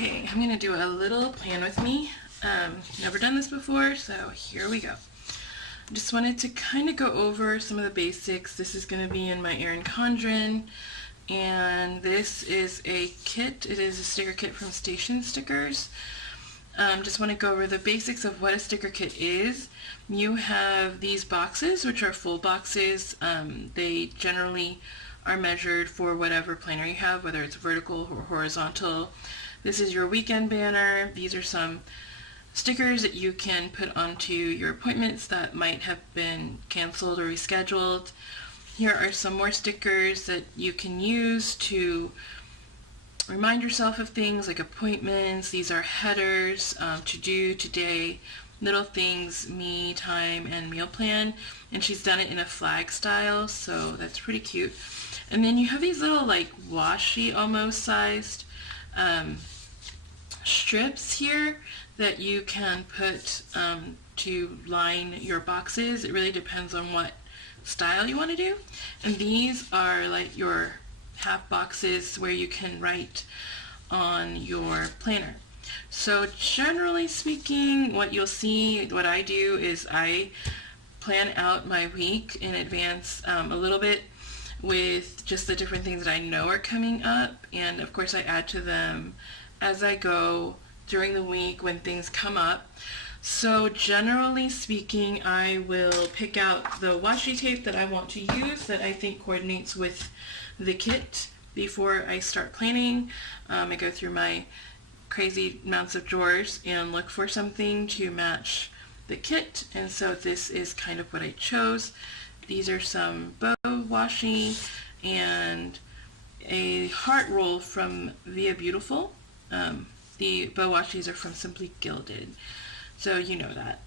Okay, I'm going to do a little plan with me. Never done this before, so here we go. Just wanted to kind of go over some of the basics. This is going to be in my Erin Condren, and this is a kit. It is a sticker kit from Station Stickers. Just want to go over the basics of what a sticker kit is. You have these boxes, which are full boxes. They generally are measured for whatever planner you have, whether it's vertical or horizontal. This is your weekend banner. These are some stickers that you can put onto your appointments that might have been canceled or rescheduled. Here are some more stickers that you can use to remind yourself of things like appointments. These are headers, to do, today, little things, me, time, and meal plan. And she's done it in a flag style, so that's pretty cute. And then you have these little like washi almost sized strips here that you can put to line your boxes. It really depends on what style you want to do. And these are like your half boxes where you can write on your planner. So generally speaking, what you'll see, what I do is I plan out my week in advance a little bit with just the different things that I know are coming up, and of course I add to them as I go during the week when things come up. So generally speaking, I will pick out the washi tape that I want to use that I think coordinates with the kit before I start planning. I go through my crazy amounts of drawers and look for something to match the kit, and so this is kind of what I chose. These are some bow washi and a heart roll from Via Beautiful. The bow washis are from Simply Gilded, so you know that.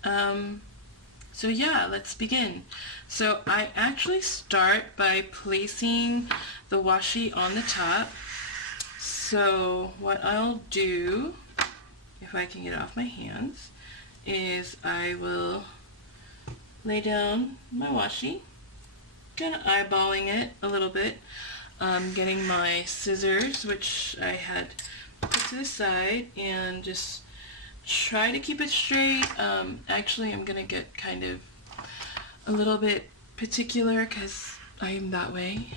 So yeah, let's begin. So I actually start by placing the washi on the top. So what I'll do, if I can get it off my hands, is I will lay down my washi, kind of eyeballing it a little bit, getting my scissors, which I had put to the side, and just try to keep it straight. Actually, I'm gonna get kind of a little bit particular because I am that way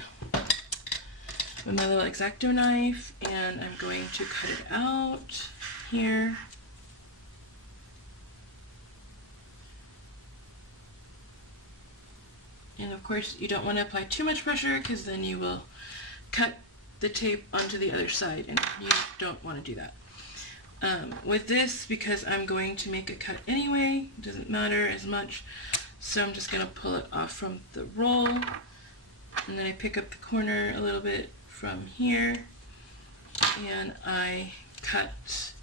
with my little X-Acto knife, and I'm going to cut it out here. And of course, you don't want to apply too much pressure because then you will cut the tape onto the other side, and you don't want to do that. With this, because I'm going to make a cut anyway, it doesn't matter as much, so I'm just going to pull it off from the roll, and then I pick up the corner a little bit from here, and I cut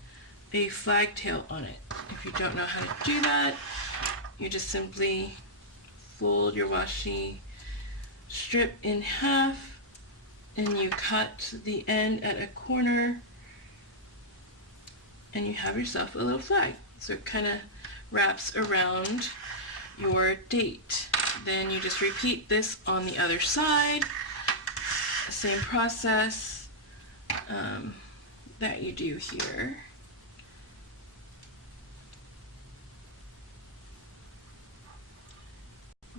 a flag tail on it. If you don't know how to do that, you just simply fold your washi strip in half, and you cut the end at a corner, and you have yourself a little flag. So it kind of wraps around your date. Then you just repeat this on the other side. Same process that you do here.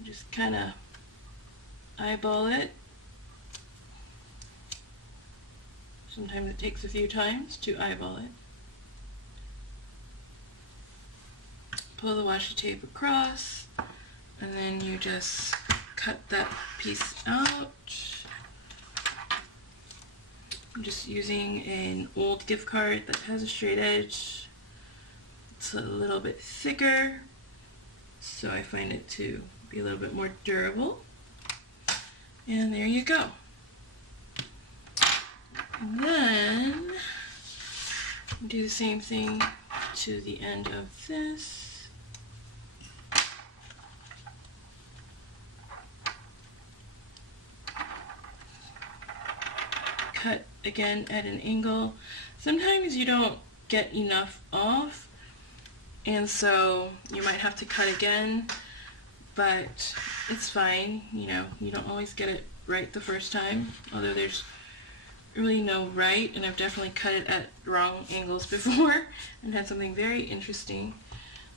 Just kind of eyeball it. Sometimes it takes a few times to eyeball it. Pull the washi tape across, and then you just cut that piece out. I'm just using an old gift card that has a straight edge. It's a little bit thicker, so I find it to be a little bit more durable. And there you go. And then do the same thing to the end of this. Cut again at an angle. Sometimes you don't get enough off, and so you might have to cut again, but it's fine. You know, you don't always get it right the first time, although there's really know right, and I've definitely cut it at wrong angles before and had something very interesting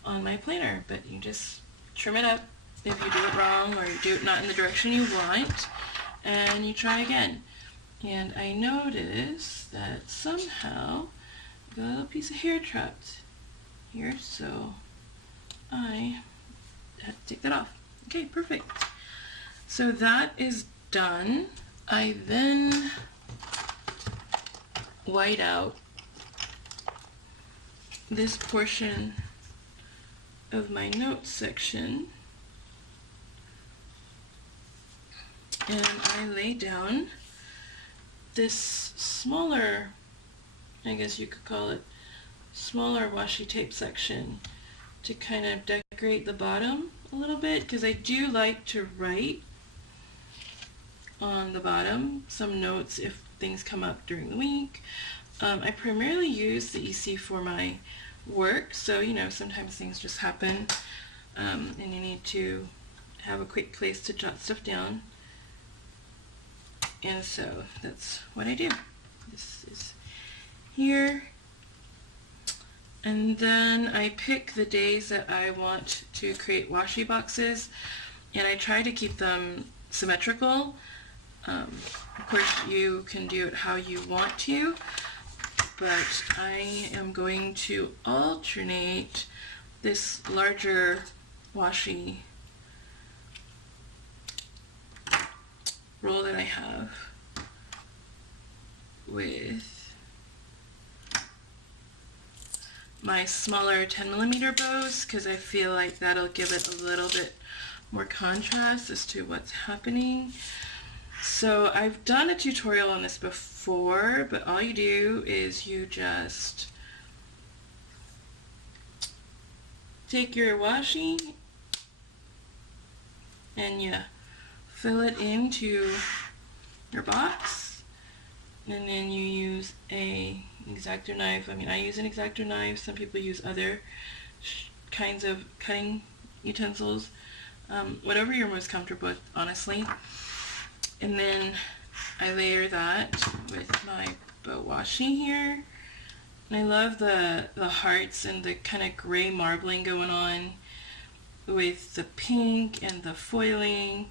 on my planner. But you just trim it up if you do it wrong or you do it not in the direction you want, and you try again. And I noticed that somehow I got a little piece of hair trapped here, so I had to take that off. Okay, perfect. So that is done. I then white out this portion of my notes section, and I lay down this smaller, I guess you could call it, smaller washi tape section to kind of decorate the bottom a little bit, because I do like to write on the bottom some notes if things come up during the week. I primarily use the EC for my work, so you know, sometimes things just happen, and you need to have a quick place to jot stuff down, and so that's what I do. This is here, and then I pick the days that I want to create washi boxes, and I try to keep them symmetrical. Of course, you can do it how you want to, but I am going to alternate this larger washi roll that I have with my smaller 10mm bows, because I feel like that'll give it a little bit more contrast as to what's happening. So I've done a tutorial on this before, but all you do is you just take your washi and you fill it into your box, and then you use a X-Acto knife. I mean, I use an X-Acto knife. Some people use other kinds of cutting utensils. Whatever you're most comfortable with, honestly. And then I layer that with my bow washi here. And I love the hearts and the kind of gray marbling going on with the pink and the foiling.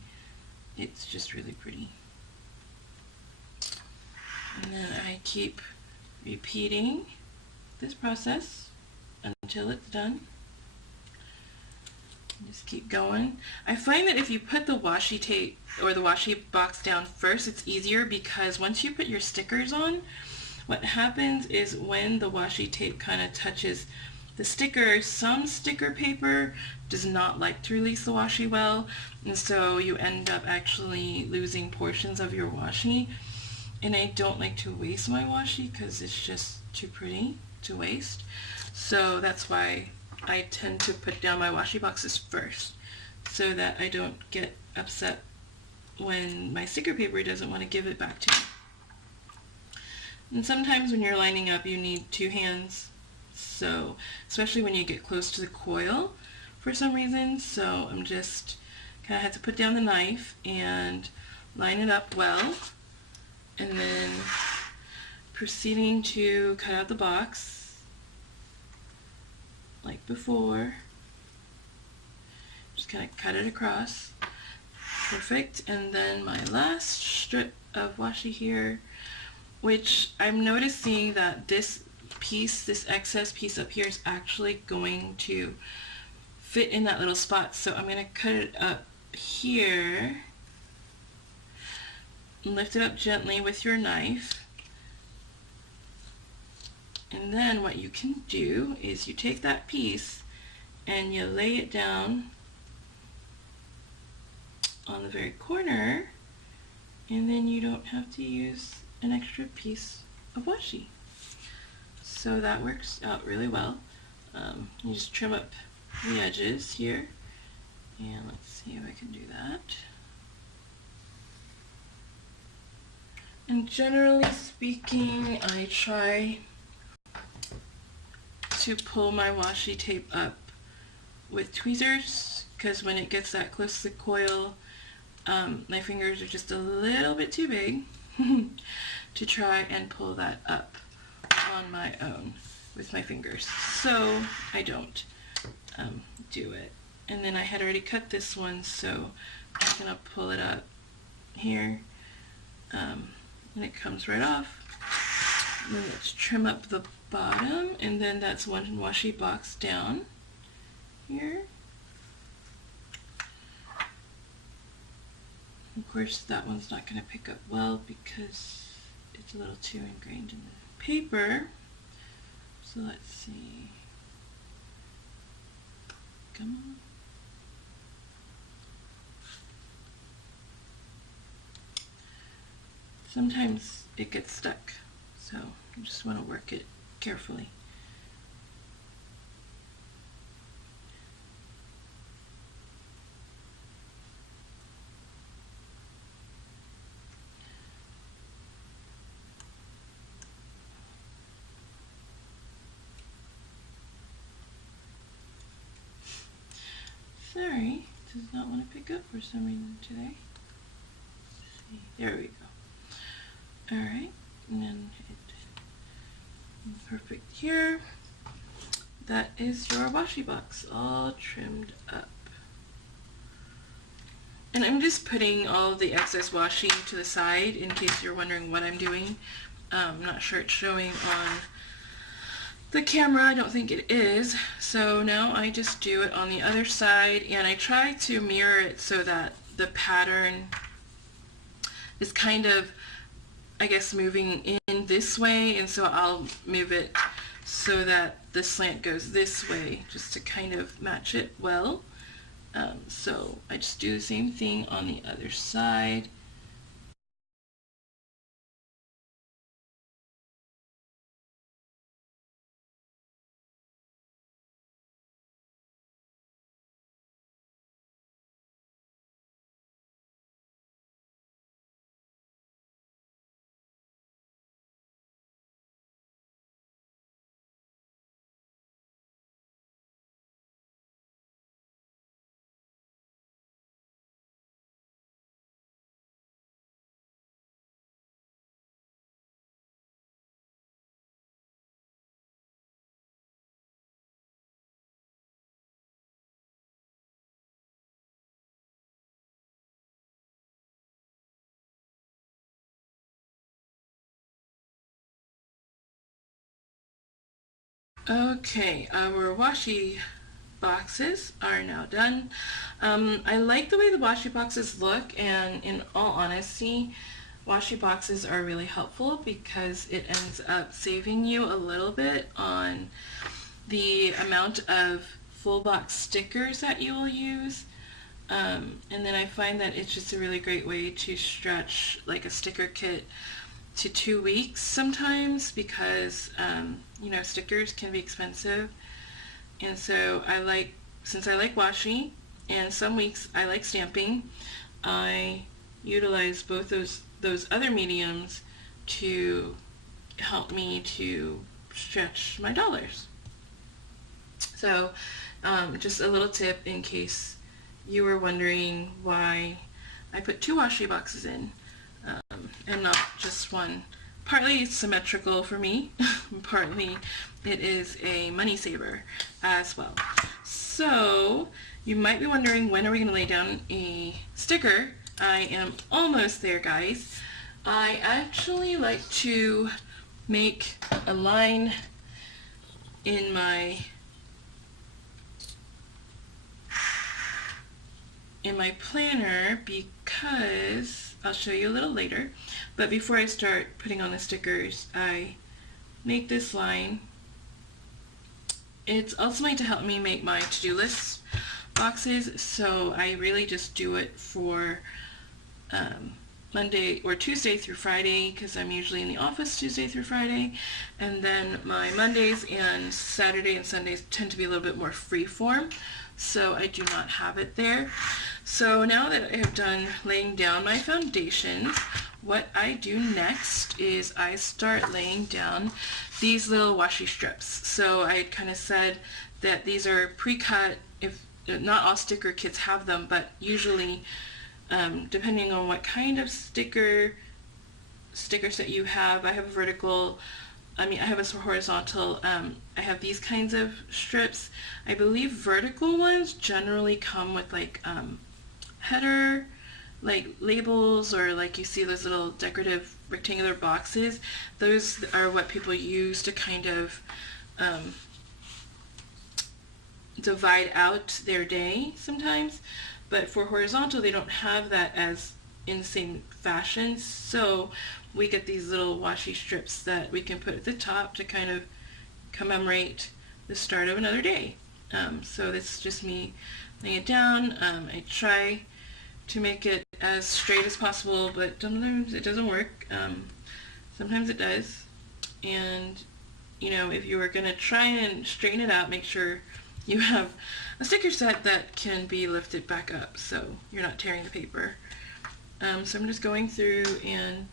It's just really pretty. And then I keep repeating this process until it's done. Just keep going. I find that if you put the washi tape or the washi box down first, it's easier, because once you put your stickers on, what happens is when the washi tape kind of touches the sticker, some sticker paper does not like to release the washi well, and so you end up actually losing portions of your washi. And I don't like to waste my washi because it's just too pretty to waste. So that's why I tend to put down my washi boxes first, so that I don't get upset when my sticker paper doesn't want to give it back to me. And sometimes when you're lining up, you need two hands, so especially when you get close to the coil for some reason. So I'm just kind of had to put down the knife and line it up well, and then proceeding to cut out the box like before. Just kind of cut it across. Perfect. And then my last strip of washi here, which I'm noticing that this piece, this excess piece up here, is actually going to fit in that little spot. So I'm going to cut it up here, lift it up gently with your knife. And then what you can do is you take that piece and you lay it down on the very corner, and then you don't have to use an extra piece of washi. So that works out really well. You just trim up the edges here, and let's see if I can do that. And generally speaking, I try to pull my washi tape up with tweezers, because when it gets that close to the coil, my fingers are just a little bit too big. to try and pull that up on my own with my fingers, so I don't do it. And then I had already cut this one, so I'm gonna pull it up here, and it comes right off. And then let's trim up the bottom, and then that's one washi box down here. Of course, that one's not going to pick up well because it's a little too ingrained in the paper. So let's see. Come on. Sometimes it gets stuck, so you just want to work it carefully. Sorry, it does not want to pick up for some reason today. Let's see. There we go. Alright, and then hit perfect here. That is your washi box all trimmed up. And I'm just putting all the excess washi to the side in case you're wondering what I'm doing. I'm not sure it's showing on the camera, I don't think it is. So now I just do it on the other side, and I try to mirror it so that the pattern is kind of, I guess, moving in this way, and so I'll move it so that the slant goes this way just to kind of match it well. So I just do the same thing on the other side. Okay, our washi boxes are now done. I like the way the washi boxes look, and in all honesty, washi boxes are really helpful because it ends up saving you a little bit on the amount of full box stickers that you will use. And then I find that it's just a really great way to stretch like a sticker kit to 2 weeks sometimes, because you know, stickers can be expensive, and so since I like washi and some weeks I like stamping, I utilize both those other mediums to help me to stretch my dollars. So just a little tip in case you were wondering why I put 2 washi boxes in and not just one. Partly it's symmetrical for me, partly it is a money saver as well. So you might be wondering, when are we going to lay down a sticker? I am almost there, guys. I actually like to make a line in my planner because I'll show you a little later, but before I start putting on the stickers, I make this line. It's ultimately to help me make my to-do list boxes, so I really just do it for Monday or Tuesday through Friday, because I'm usually in the office Tuesday through Friday, and then my Mondays and Saturday and Sundays tend to be a little bit more free form, so I do not have it there. So now that I have done laying down my foundations, what I do next is I start laying down these little washi strips. So I had kind of said that these are pre-cut. If not all sticker kits have them, but usually depending on what kind of sticker stickers that you have. I have a vertical, I have a horizontal. I have these kinds of strips. I believe vertical ones generally come with like header, like labels, or like you see those little decorative rectangular boxes. Those are what people use to kind of divide out their day sometimes. But for horizontal, they don't have that as in the same fashion, so we get these little washi strips that we can put at the top to kind of commemorate the start of another day. So that's just me laying it down. I try to make it as straight as possible, but sometimes it doesn't work. Sometimes it does. And you know, if you are going to try and straighten it out, make sure you have a sticker set that can be lifted back up so you're not tearing the paper. So I'm just going through and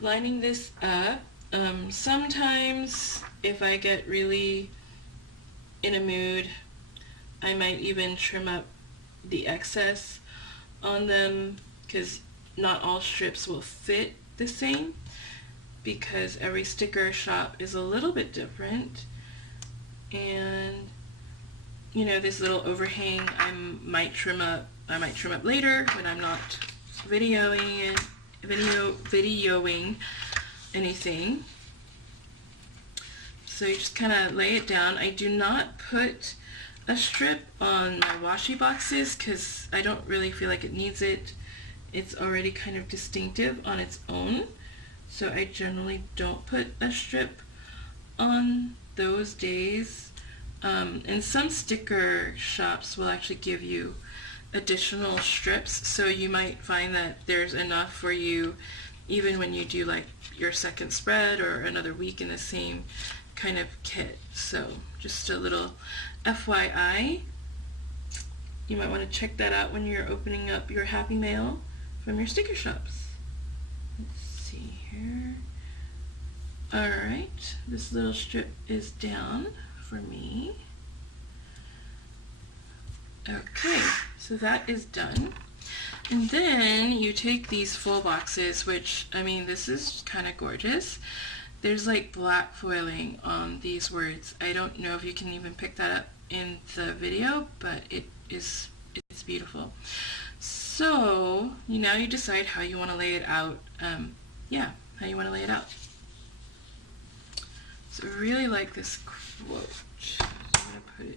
lining this up. Sometimes if I get really in a mood, I might even trim up the excess on them, because not all strips will fit the same, because every sticker shop is a little bit different. And you know, this little overhang I might trim up later when I'm not videoing anything. So you just kind of lay it down. I do not put a strip on my washi boxes because I don't really feel like it needs it. It's already kind of distinctive on its own, so I generally don't put a strip on those days. And some sticker shops will actually give you additional strips, so you might find that there's enough for you even when you do like your second spread or another week in the same kind of kit. So just a little FYI, you might want to check that out when you're opening up your Happy Mail from your sticker shops. Let's see here. Alright, this little strip is down for me. Okay, so that is done. And then you take these full boxes, which, I mean, this is kind of gorgeous. There's like black foiling on these words. I don't know if you can even pick that up in the video, but it's beautiful. So now you decide how you want to lay it out. Yeah, how you want to lay it out. So I really like this quote. So I'm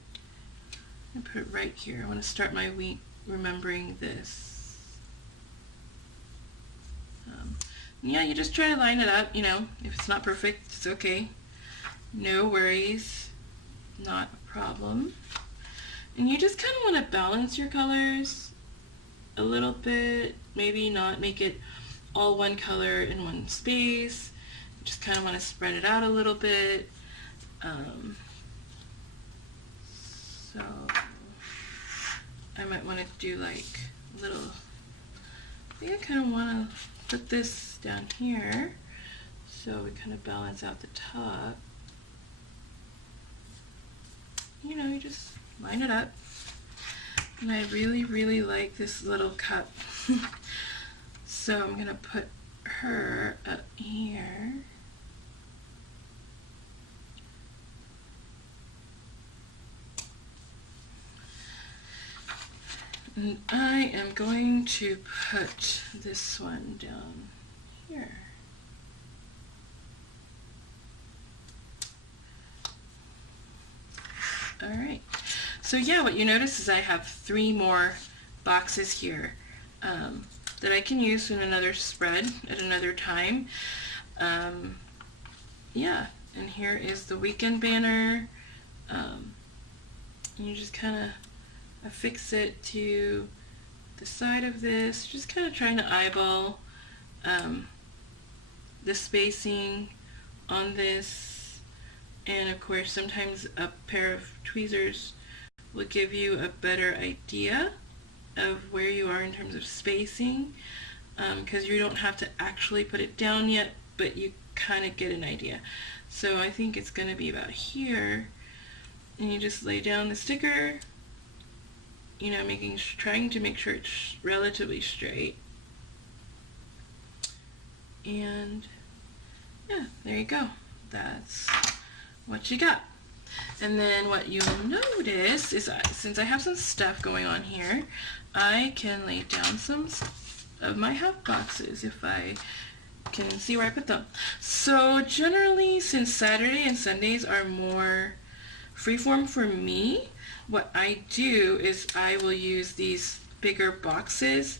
gonna put it right here. I want to start my week remembering this. Yeah, you just try to line it up. You know, if it's not perfect, it's okay. No worries, not a problem. And you just kind of want to balance your colors a little bit. Maybe not make it all one color in one space. You just kind of want to spread it out a little bit. So I might want to do like a little, I think I kind of want to put this down here so we kind of balance out the top. You know, you just line it up. And I really like this little cup. So I'm gonna put her up here. And I am going to put this one down here. Alright, so yeah, what you notice is I have 3 more boxes here that I can use in another spread at another time. Yeah, and here is the weekend banner. You just kind of affix it to the side of this, just kind of trying to eyeball the spacing on this. And of course, sometimes a pair of tweezers will give you a better idea of where you are in terms of spacing, because you don't have to actually put it down yet, but you kind of get an idea. So I think it's going to be about here, and you just lay down the sticker, you know, trying to make sure it's relatively straight. And yeah, there you go. That's what you got. And then what you'll notice is since I have some stuff going on here, I can lay down some of my half boxes if I can see where I put them. So generally, since Saturday and Sundays are more freeform for me, what I do is I will use these bigger boxes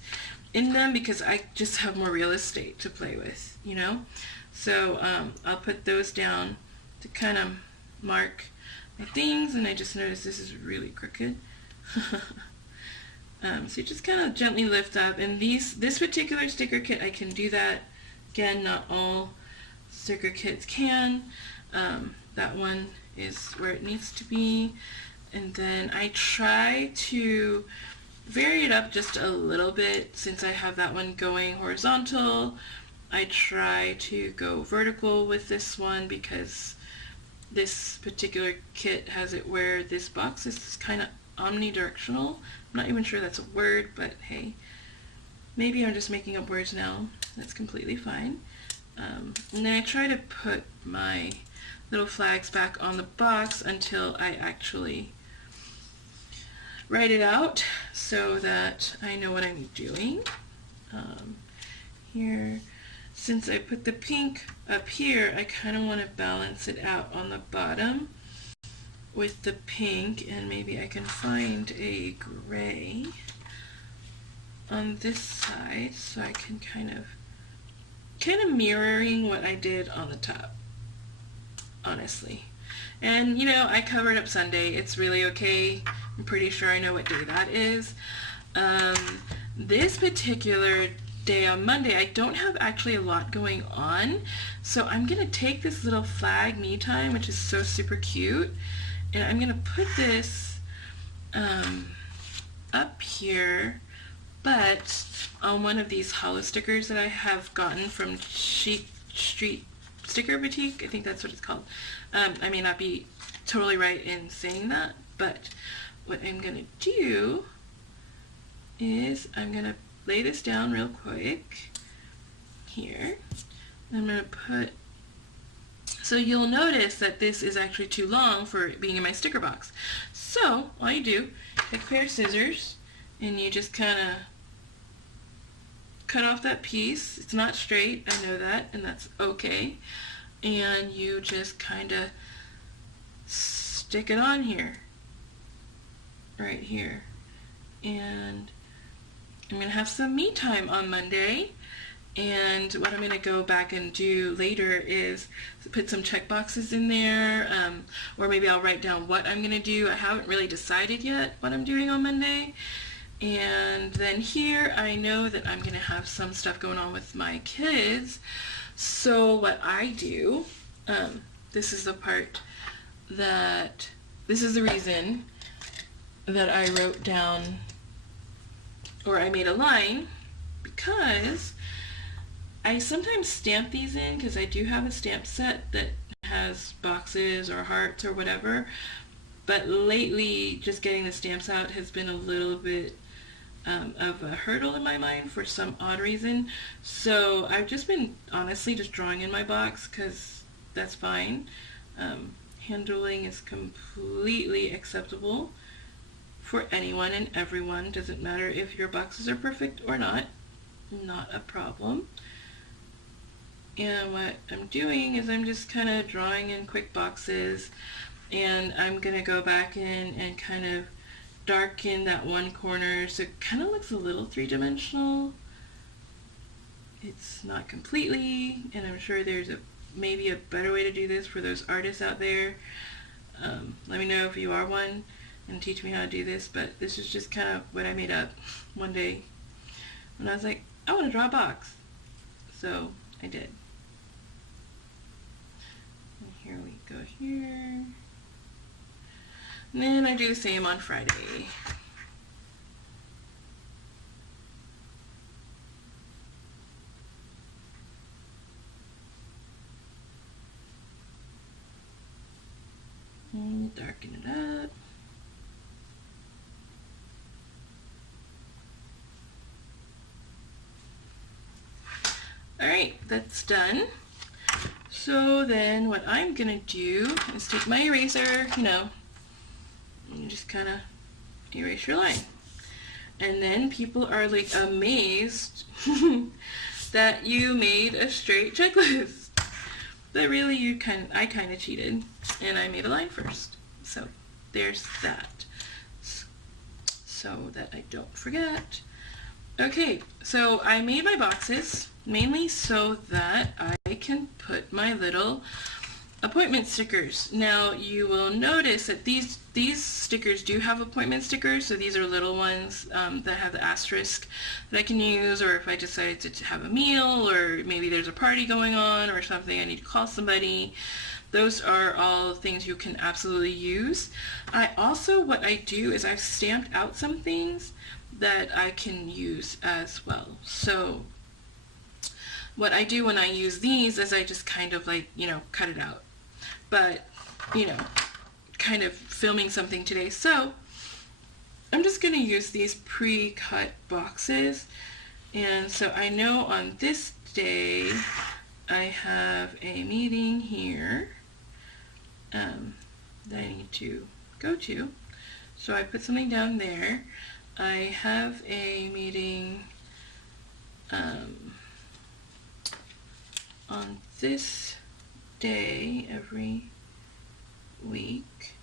in them because I just have more real estate to play with, you know? So I'll put those down to kind of mark my things, and I just noticed this is really crooked. So you just kind of gently lift up, and this particular sticker kit, I can do that. Again, not all sticker kits can. That one is where it needs to be. And then I try to vary it up just a little bit since I have that one going horizontal. I try to go vertical with this one because this particular kit has it where this box is kind of omnidirectional. I'm not even sure that's a word, but hey, maybe I'm just making up words now. That's completely fine. And then I try to put my little flags back on the box until I actually write it out so that I know what I'm doing. Here, since I put the pink up here, I kind of want to balance it out on the bottom with the pink, and maybe I can find a gray on this side so I can kind of mirroring what I did on the top, honestly. And you know, I covered up Sunday. It's really okay. I'm pretty sure I know what day that is. This particular day on Monday, I don't have actually a lot going on, so I'm gonna take this little flag me time, which is so super cute, and I'm gonna put this up here, but on one of these hollow stickers that I have gotten from Street Sticker Boutique. I think that's what it's called. I may not be totally right in saying that, but what I'm gonna do is I'm gonna lay this down real quick here. I'm gonna put, so you'll notice that this is actually too long for being in my sticker box. So all you do, take a pair of scissors and you just kind of cut off that piece. It's not straight, I know that, and that's okay. And you just kind of stick it on here, right here. And I'm going to have some me time on Monday, and what I'm going to go back and do later is put some check boxes in there, or maybe I'll write down what I'm going to do. I haven't really decided yet what I'm doing on Monday. And then here I know that I'm going to have some stuff going on with my kids, so what I do, this is the part that, this is the reason that I wrote down, or I made a line, because I sometimes stamp these in, because I do have a stamp set that has boxes or hearts or whatever, but lately just getting the stamps out has been a little bit of a hurdle in my mind for some odd reason. So I've just been honestly just drawing in my box, because that's fine. Handling is completely acceptable for anyone and everyone. Doesn't matter if your boxes are perfect or not a problem. And what I'm doing is I'm just kind of drawing in quick boxes, and I'm gonna go back in and kind of darken that one corner so it kind of looks a little three-dimensional. It's not completely, and I'm sure there's maybe a better way to do this for those artists out there. Let me know if you are one and teach me how to do this, but this is just kind of what I made up one day when I was like, I want to draw a box. So I did. And here we go here. And then I do the same on Friday. And darken it up. Alright, that's done. So then what I'm gonna do is take my eraser, and just kind of erase your line. And then people are like amazed that you made a straight checklist. But really I kind of cheated and I made a line first. So there's that. So that I don't forget. Okay, so I made my boxes mainly so that I can put my little appointment stickers. Now you will notice that these stickers do have appointment stickers, so these are little ones that have the asterisk that I can use, or if I decide to have a meal, or maybe there's a party going on or something, I need to call somebody. Those are all things you can absolutely use. What I do is I've stamped out some things that I can use as well. So what I do when I use these is I just kind of cut it out. But, kind of filming something today. So I'm just going to use these pre-cut boxes. And so I know on this day I have a meeting here that I need to go to. So I put something down there. I have a meeting on this day every week.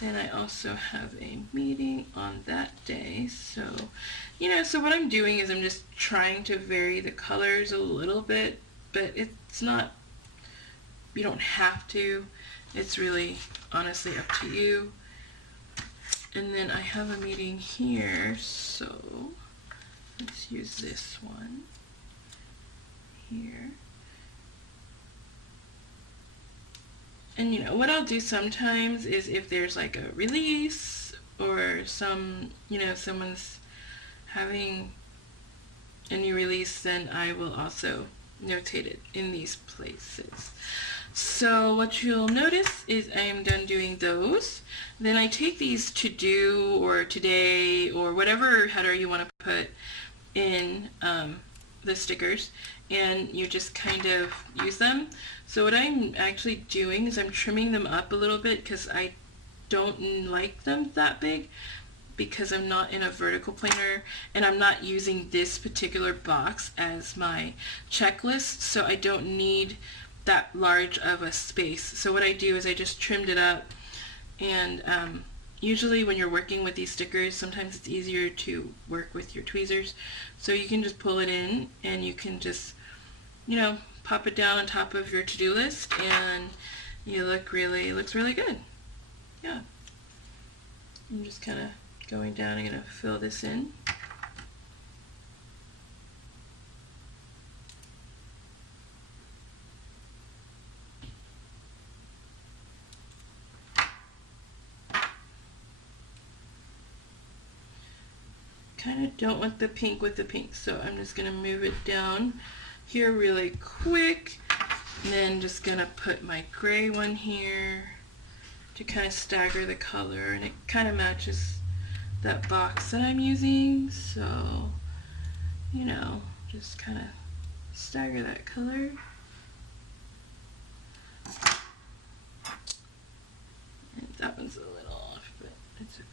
Then I also have a meeting on that day. So, so what I'm doing is I'm just trying to vary the colors a little bit, but it's not, you don't have to. It's really honestly up to you. And then I have a meeting here, so let's use this one here. And what I'll do sometimes is if there's like a release or someone's having a new release, then I will also notate it in these places. So what you'll notice is I am done doing those. Then I take these to do or today or whatever header you want to put in the stickers, and you just kind of use them. So what I'm actually doing is I'm trimming them up a little bit because I don't like them that big, because I'm not in a vertical planner and I'm not using this particular box as my checklist, so I don't need that large of a space. So what I do is I just trimmed it up, and usually when you're working with these stickers, sometimes it's easier to work with your tweezers. So you can just pull it in and you can just, pop it down on top of your to-do list, and it looks really good. Yeah. I'm just kind of going down. I'm going to fill this in. Kind of don't want the pink with the pink, so I'm just going to move it down here really quick, and then just going to put my gray one here to kind of stagger the color, and it kind of matches that box that I'm using, so just kind of stagger that color. And that one's a little off, but it's okay.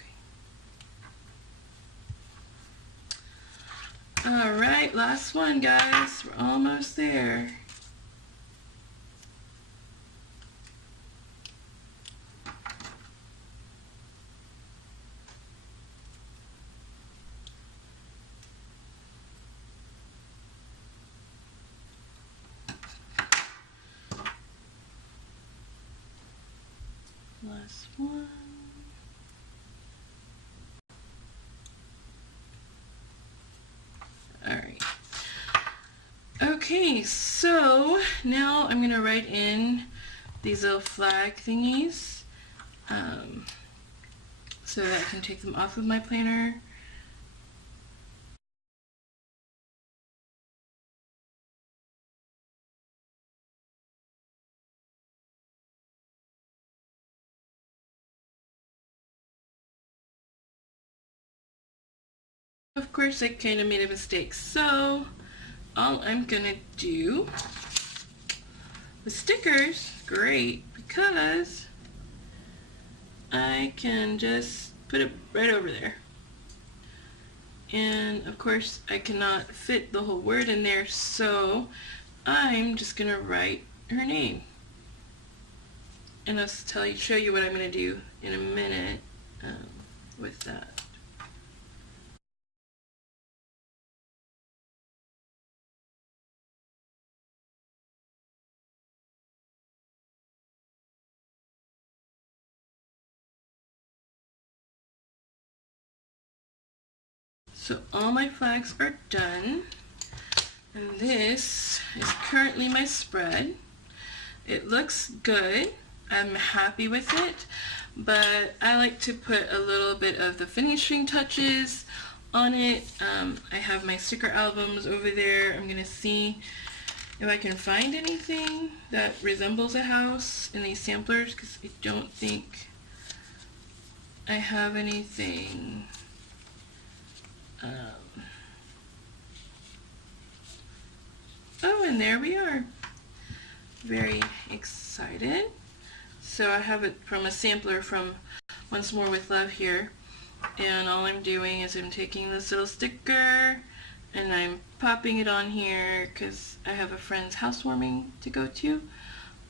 Alright, last one, guys. We're almost there. Last one. Alright. Okay, so now I'm going to write in these little flag thingies so that I can take them off of my planner. Of course, I kind of made a mistake, so all I'm gonna do with stickers, great, because I can just put it right over there. And of course, I cannot fit the whole word in there, so I'm just gonna write her name. And I'll show you what I'm gonna do in a minute with that. So all my flags are done, and this is currently my spread. It looks good. I'm happy with it, but I like to put a little bit of the finishing touches on it. I have my sticker albums over there. I'm gonna see if I can find anything that resembles a house in these samplers, because I don't think I have anything. Oh, and there we are. Very excited. So I have it from a sampler from Once More with Love here, and all I'm doing is I'm taking this little sticker and I'm popping it on here because I have a friend's housewarming to go to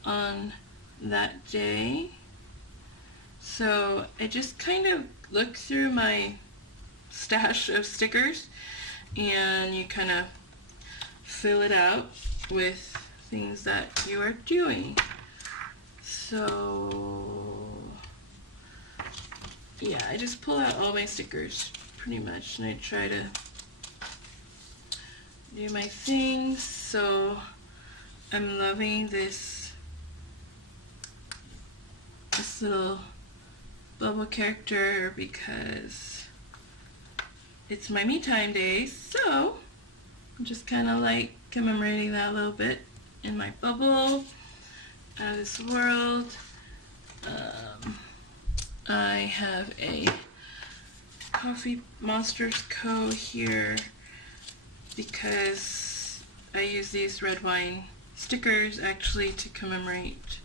on that day. So I just kind of look through my stash of stickers and you kind of fill it out with things that you are doing. So yeah, I just pull out all my stickers pretty much and I try to do my things. So I'm loving this little bubble character because it's my me time day, so I'm just kind of like commemorating that a little bit in my bubble out of this world. I have a Coffee Monsters Co. here because I use these red wine stickers actually to commemorate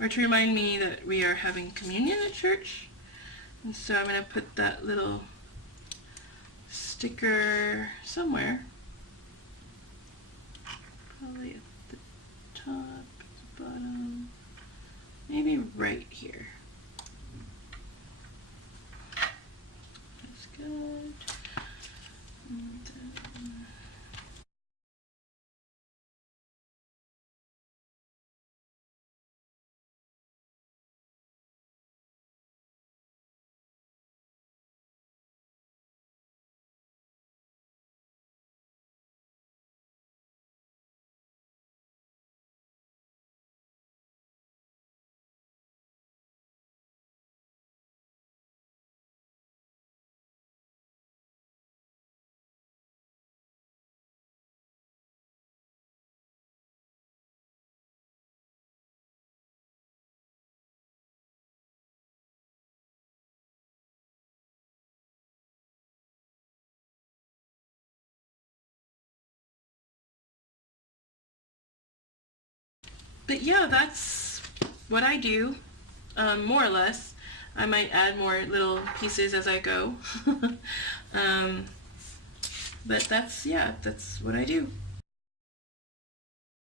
or to remind me that we are having communion at church. And so I'm going to put that little sticker somewhere. Probably at the top, the bottom, maybe right here. That's good. And then but yeah, that's what I do, more or less. I might add more little pieces as I go. But that's what I do.